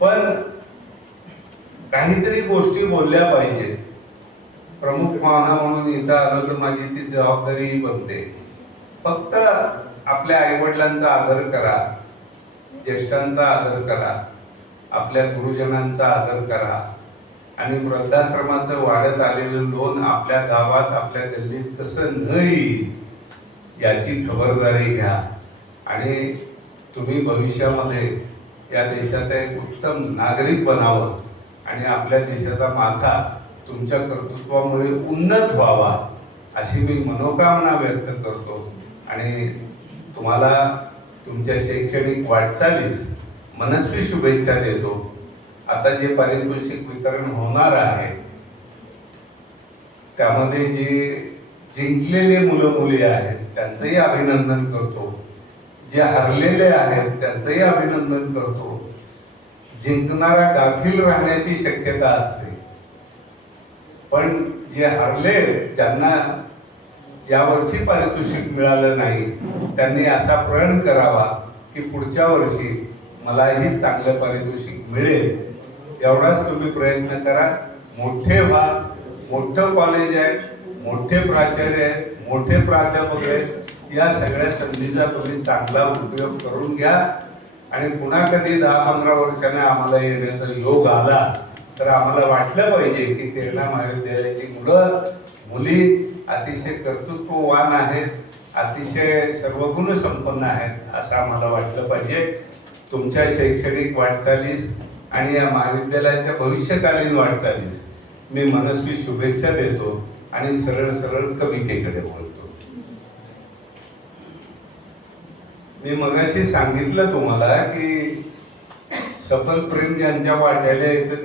पण काहीतरी गोष्टी बोलल्या पाहिजेत. प्रमुख पाहुणा म्हणून इथं आलं तर माझी ती जबाबदारी बनते. फक्त आपल्या आईवडिलांचा आदर करा, ज्येष्ठांचा आदर करा, आपल्या गुरुजनांचा आदर करा आणि वृद्धाश्रमाचं वाढत आलेलं लोन आपल्या गावात आपल्या गल्लीत कसं न येईल याची खबरदारी घ्या. आणि तुम्ही भविष्यामध्ये या देशाचा एक उत्तम नागरिक बनावं आणि आपल्या देशाचा माथा तुमच्या कर्तृत्वामुळे उन्नत व्हावा अशी मी मनोकामना व्यक्त करतो. आणि तुम्हाला तुमच्या शैक्षणिक वाटचालीस मनस्वी शुभेच्छा देतो. आता जे पारितोषिक वितरण होणार आहे त्यामध्ये जे जिंकलेले मुलं मुली आहेत त्यांचंही अभिनंदन करतो, जे हरलेले आहेत त्यांचंही अभिनंदन करतो. जिंकणारा गाफील राहण्याची शक्यता असते, पण जे हरले ज्यांना यावर्षी पारितोषिक मिळालं नाही त्यांनी असा प्रण करावा की पुढच्या वर्षी मलाही चांगलं पारितोषिक मिळेल. एवढाच तुम्ही प्रयत्न करा. मोठे व्हा. मोठं कॉलेज आहे, मोठे प्राचार्य आहेत, मोठे प्राध्यापक आहेत. या सगळ्या संधीचा तुम्ही चांगला उपयोग करून घ्या. आणि पुन्हा कधी 10-15 वर्षाने आम्हाला येण्याचा योग आला तर आम्हाला वाटलं पाहिजे की तेरणा महाविद्यालयाची मुलं मुली अतिशय कर्तृत्ववान आहेत, अतिशय सर्वगुण संपन्न आहेत असं आम्हाला वाटलं पाहिजे. तुमच्या शैक्षणिक वाटचालीस आणि या महाविद्यालयाच्या भविष्यकालीन वाटचालीस मी मनस्वी शुभेच्छा देतो आणि सरळ सरळ कवितेकडे बोलतो. मी मगाशी सांगितलं तुम्हाला की सफल प्रेम ज्यांच्या वाट्याला येतं